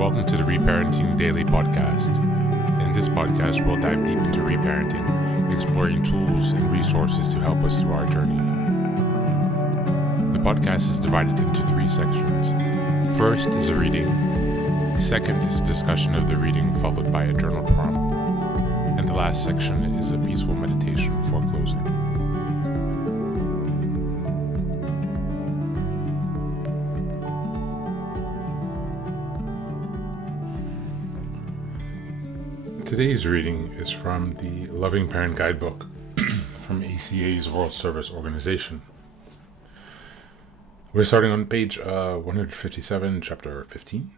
Welcome to the Reparenting Daily podcast. In this podcast, we'll dive deep into reparenting, exploring tools and resources to help us through our journey. The podcast is divided into 3 sections. First is a reading. Second is a discussion of the reading followed by a journal prompt. And the last section is a peaceful meditation before closing. Today's reading is from the Loving Parent Guidebook from ACA's World Service Organization. We're starting on page 157, chapter 15,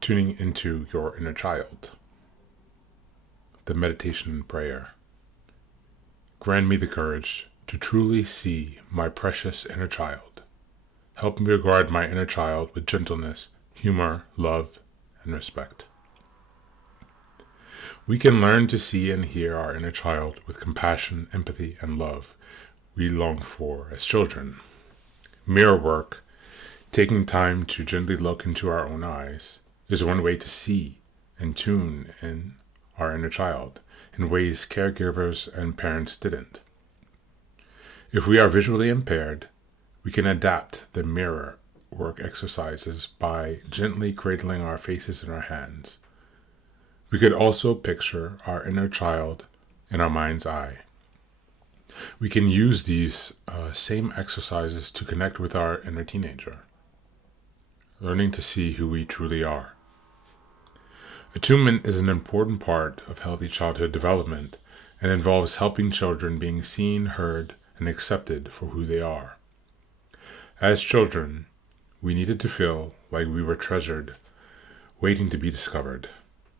Tuning into Your Inner Child. The Meditation Prayer. Grant me the courage to truly see my precious inner child. Help me regard my inner child with gentleness, humor, love, and respect. We can learn to see and hear our inner child with compassion, empathy, and love we long for as children. Mirror work, taking time to gently look into our own eyes, is one way to see and tune in our inner child in ways caregivers and parents didn't. If we are visually impaired, we can adapt the mirror work exercises by gently cradling our faces in our hands. We could also picture our inner child in our mind's eye. We can use these same exercises to connect with our inner teenager, learning to see who we truly are. Attunement is an important part of healthy childhood development and involves helping children being seen, heard, and accepted for who they are. As children, we needed to feel like we were treasured, waiting to be discovered.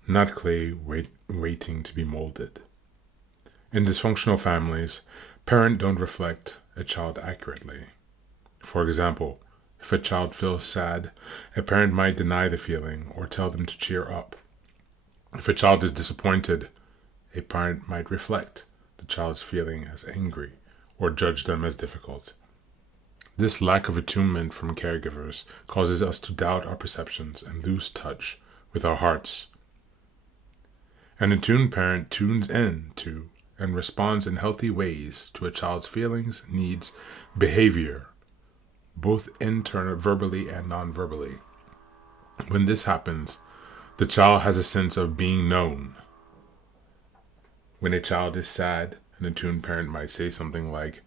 Not clay waiting to be molded. In dysfunctional families, parents don't reflect a child accurately. For example, if a child feels sad, a parent might deny the feeling or tell them to cheer up. If a child is disappointed, a parent might reflect the child's feeling as angry or judge them as difficult. This lack of attunement from caregivers causes us to doubt our perceptions and lose touch with our hearts. An attuned parent tunes in to and responds in healthy ways to a child's feelings, needs, behavior, both verbally and non-verbally. When this happens, the child has a sense of being known. When a child is sad, an attuned parent might say something like,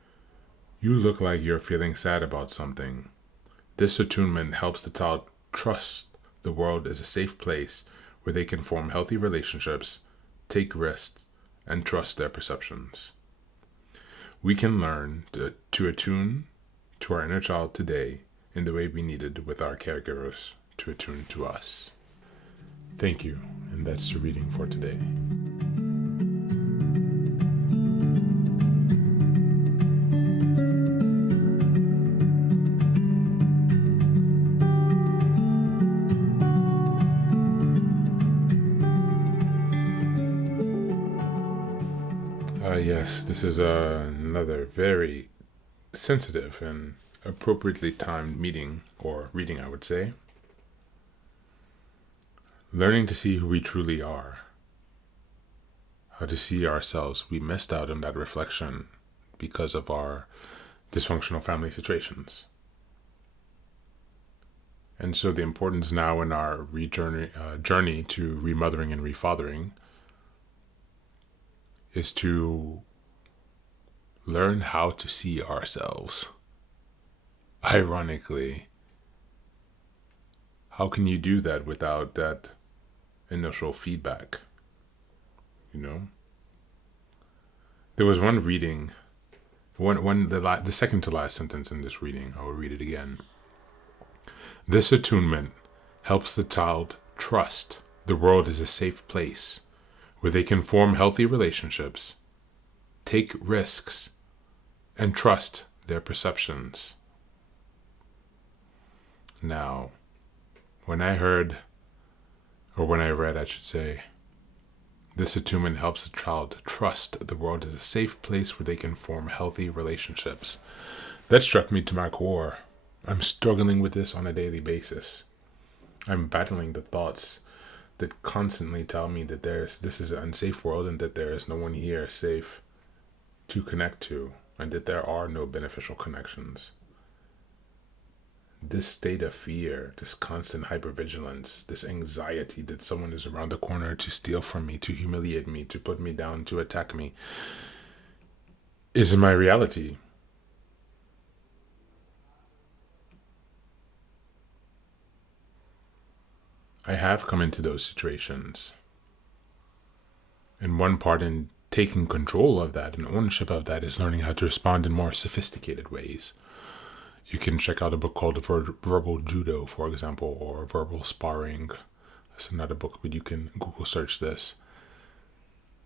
"You look like you're feeling sad about something." This attunement helps the child trust the world is a safe place where they can form healthy relationships, take risks, and trust their perceptions. We can learn to attune to our inner child today in the way we needed with our caregivers to attune to us. Thank you, and that's the reading for today. Yes, this is another very sensitive and appropriately timed meeting, or reading, I would say. Learning to see who we truly are. How to see ourselves. We missed out on that reflection because of our dysfunctional family situations. And so the importance now in our journey to remothering and refathering is to learn how to see ourselves. Ironically, how can you do that without that initial feedback? There was one reading, the second to last sentence in this reading. I will read it again. This attunement helps the child trust the world is a safe place where they can form healthy relationships, take risks, and trust their perceptions. Now, when I read, this attunement helps the child trust the world is a safe place where they can form healthy relationships. That struck me to my core. I'm struggling with this on a daily basis. I'm battling the thoughts that constantly tell me that this is an unsafe world and that there is no one here safe to connect to, and that there are no beneficial connections. This state of fear, this constant hypervigilance, this anxiety that someone is around the corner to steal from me, to humiliate me, to put me down, to attack me, is my reality. I have come into those situations. And one part in taking control of that and ownership of that is learning how to respond in more sophisticated ways. You can check out a book called Verbal Judo, for example, or Verbal Sparring. That's another book, but you can Google search this.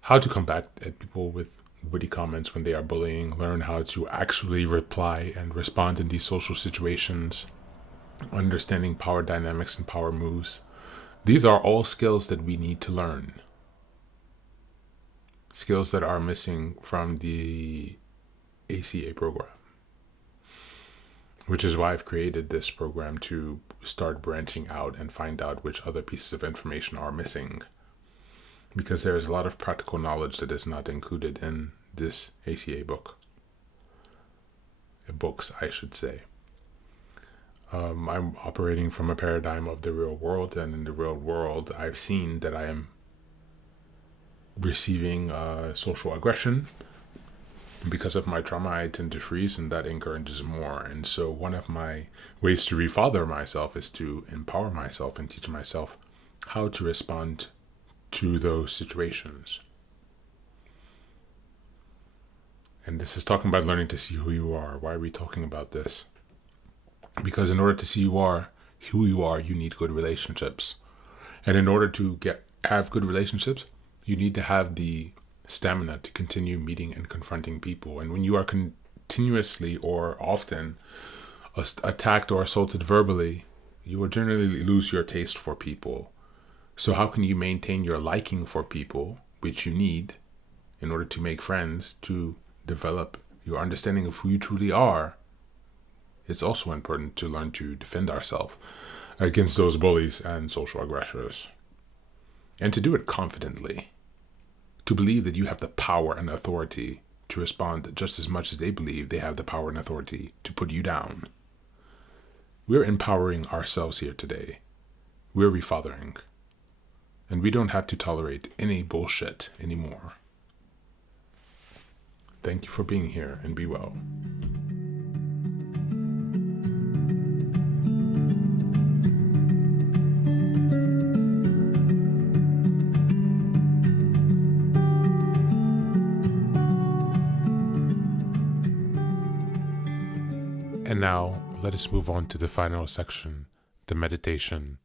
How to combat at people with witty comments when they are bullying, learn how to actually reply and respond in these social situations, understanding power dynamics and power moves. These are all skills that we need to learn. Skills that are missing from the ACA program, which is why I've created this program to start branching out and find out which other pieces of information are missing. Because there's a lot of practical knowledge that is not included in this ACA book. Books, I should say. I'm operating from a paradigm of the real world, and in the real world, I've seen that I am receiving social aggression. Because of my trauma, I tend to freeze, and that encourages more. And so one of my ways to refather myself is to empower myself and teach myself how to respond to those situations. And this is talking about learning to see who you are. Why are we talking about this? Because in order to see who you are, you need good relationships. And in order to have good relationships, you need to have the stamina to continue meeting and confronting people. And when you are continuously or often attacked or assaulted verbally, you will generally lose your taste for people. So how can you maintain your liking for people, which you need in order to make friends, to develop your understanding of who you truly are? It's also important to learn to defend ourselves against those bullies and social aggressors. And to do it confidently. To believe that you have the power and authority to respond just as much as they believe they have the power and authority to put you down. We're empowering ourselves here today. We're refathering. And we don't have to tolerate any bullshit anymore. Thank you for being here, and be well. And now, let us move on to the final section, the meditation.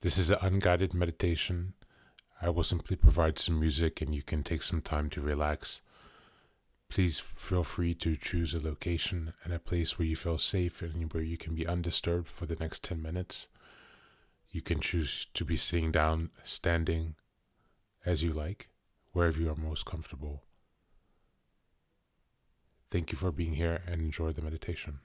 This is an unguided meditation. I will simply provide some music and you can take some time to relax. Please feel free to choose a location and a place where you feel safe and where you can be undisturbed for the next 10 minutes. You can choose to be sitting down, standing, as you like, wherever you are most comfortable. Thank you for being here and enjoy the meditation.